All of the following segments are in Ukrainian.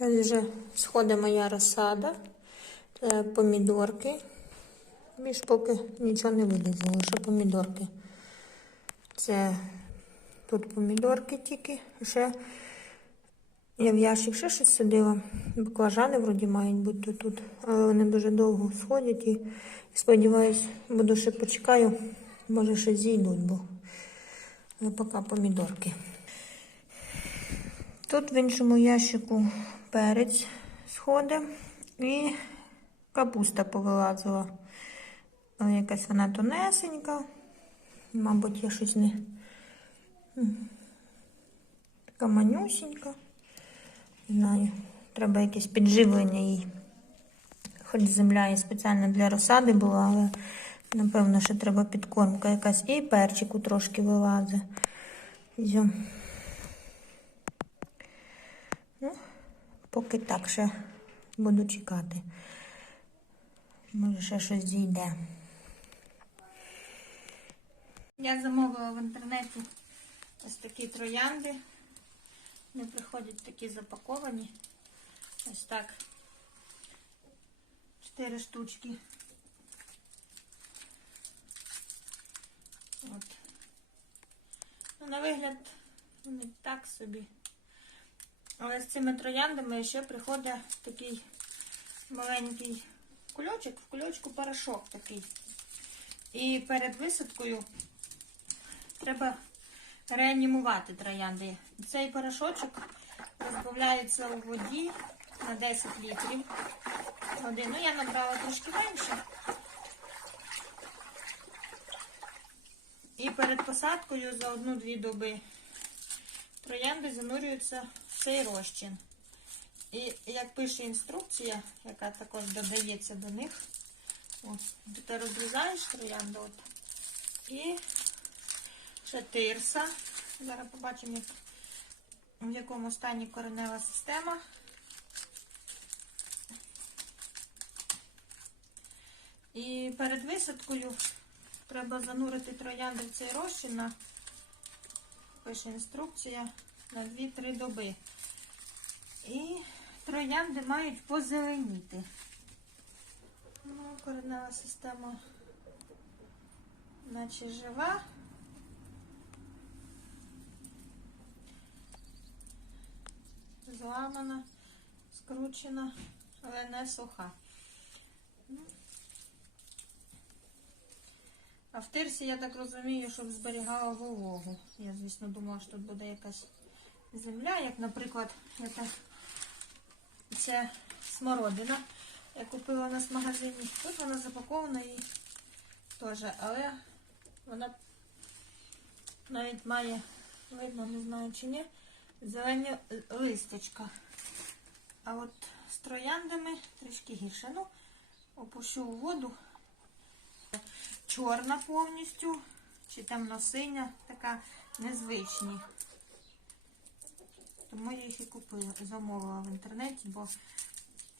Ось вже сходить моя розсада. Це помідорки. Більш поки нічого не вилізло, лише помідорки. Це тут помідорки тільки. Ще я в ящик ще щось садила. Баклажани вроді мають бути тут, але вони дуже довго сходять і сподіваюсь, буду ще почекаю. Може ще зійдуть, бо поки помідорки. Тут в іншому ящику перець сходить і капуста повилазила. Якась вона тонесенька. Мабуть, я щось не така манюсінька. Не знаю, треба якесь підживлення їй. Хоч земля і спеціально для розсади була, але напевно, що треба підкормка якась. І перчику трошки вилазить. Зю. Ну, поки так ще буду чекати. Може, ще щось зійде. Я замовила в інтернеті ось такі троянди. Вони приходять такі запаковані. Ось так. Чотири штучки. От. Ну, на вигляд вони так собі. Але з цими трояндами ще приходить такий маленький кульочок, в кульочку порошок такий. І перед висадкою треба реанімувати троянди. Цей порошочок розбавляється у воді на 10 літрів. Води. Ну, я набрала трошки менше. І перед посадкою за одну-дві доби троянди занурюються цей розчин. І як пише інструкція, яка також додається до них, ось, ти розрізаєш троянду от, і ще тирса. Зараз побачимо, як, в якому стані коренева система. І перед висадкою треба занурити троянди в цей розчин пише інструкція, на 2-3 доби. І троянди мають позеленіти. Ну, коренева система наче жива. Зламана, скручена, але не суха. Ну. А в тирсі, я так розумію, щоб зберігала вологу. Я, звісно, думала, що тут буде якась земля, як, наприклад, це смородина. Я купила у нас в магазині. Тут вона запакована і теж, але вона навіть має, видно, не знаю чи ні, зелені листячка. А от з трояндами трішки гірше. Ну, опущу у воду. Чорна повністю, чи темно-синя, така незвичні. Тому я їх і купила, замовила в інтернеті, бо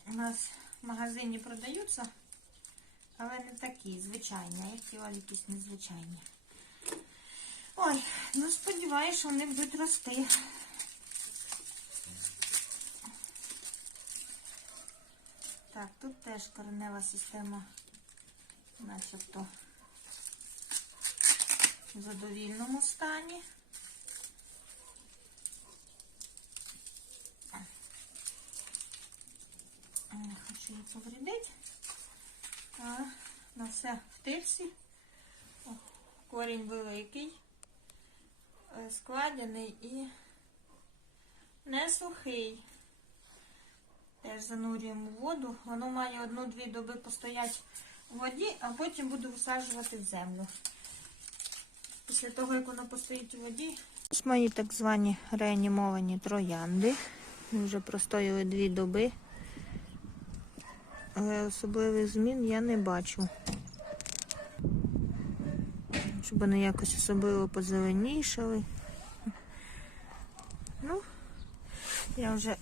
у нас в магазині продаються, але не такі, звичайні. Я хотіла якісь незвичайні. Ой, ну сподіваюся, що вони будуть рости. Так, тут теж коренева система, начебто в задовільному стані. Не повредити. А на все в тирсі. Корінь великий, е, складений і не сухий. Теж занурюємо в воду. Воно має одну-дві доби постояти у воді, а потім буду висаджувати в землю. Після того, як воно постоїть у воді. Ось мої так звані реанімовані троянди. Вже простояли дві доби. Але особливих змін я не бачу. Щоб вони якось особливо позеленішали. Ну, я вже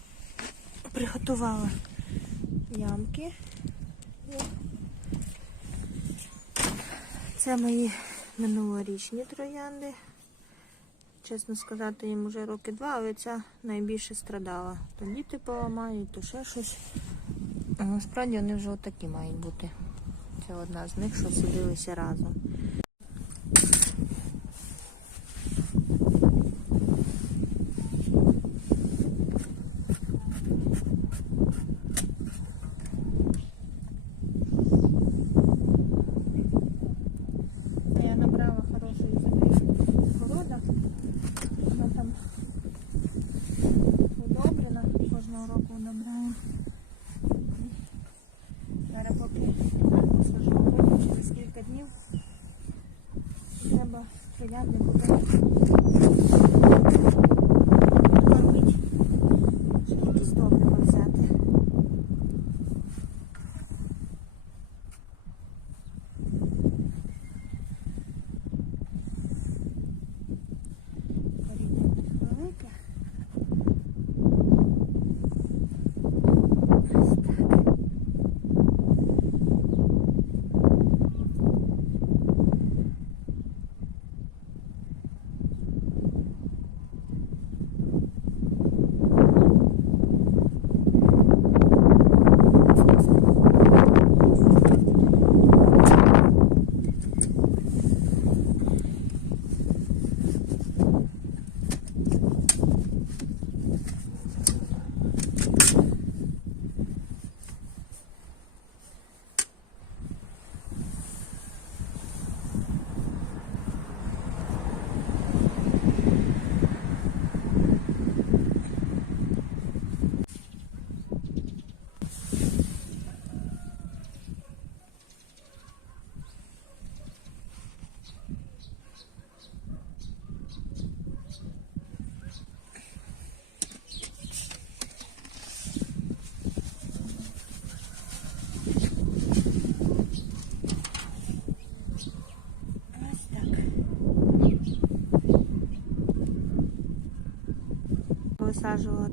приготувала ямки. Це мої минулорічні троянди. чесно сказати, їм вже роки два, але ця найбільше страдала. То діти поламають, то ще щось. Насправді вони вже отакі мають бути. Це одна з них, що судилися разом.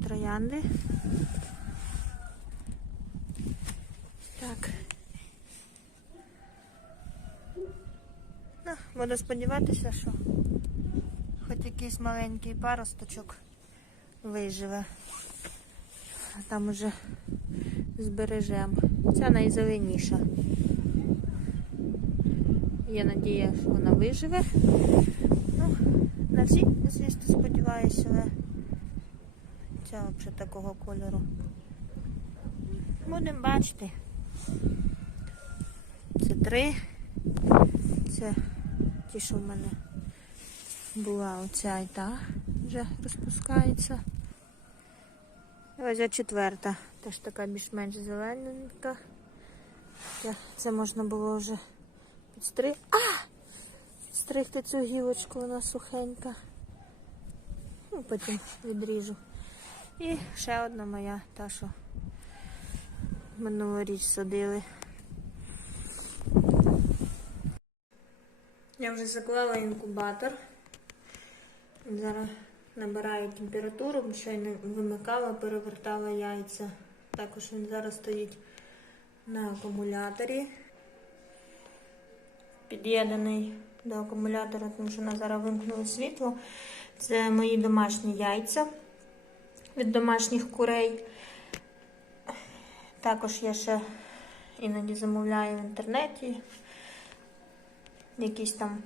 Троянди. Так. Ну, буду сподіватися, що хоч якийсь маленький паросточок виживе. А там уже збережемо. Ця найзеленіша. Є надія, що вона виживе. Ну, на всі, звісно, сподіваюся, але ця взагалі такого кольору. Будемо бачити. Це три. Це ті, що в мене була оця і та вже розпускається. Ось ця четверта. Теж така більш-менш зелененька. Це- можна було вже підстриг. А! Підстригти цю гілочку, вона сухенька. Ну, потім відріжу. І ще одна моя, та, що минулоріч садили. Я вже заклала інкубатор. Зараз набираю температуру, щойно вимикала, перевертала яйця. Також він зараз стоїть на акумуляторі. Під'єднаний до акумулятора, тому що на зараз вимкнуло світло. Це мої домашні яйця від домашніх курей. Також я ще іноді замовляю в інтернеті. Якісь там,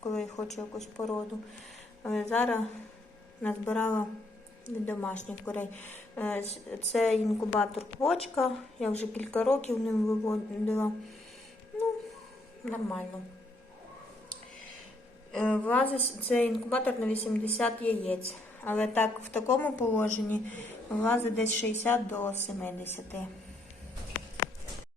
коли хочу якусь породу. Але зараз назбирала від домашніх курей. Е, Це інкубатор квочка. Я вже кілька років ним виводила. Ну, нормально. Е, Влазить це інкубатор на 80 яєць. Але так в такому положенні влазить десь 60 до 70.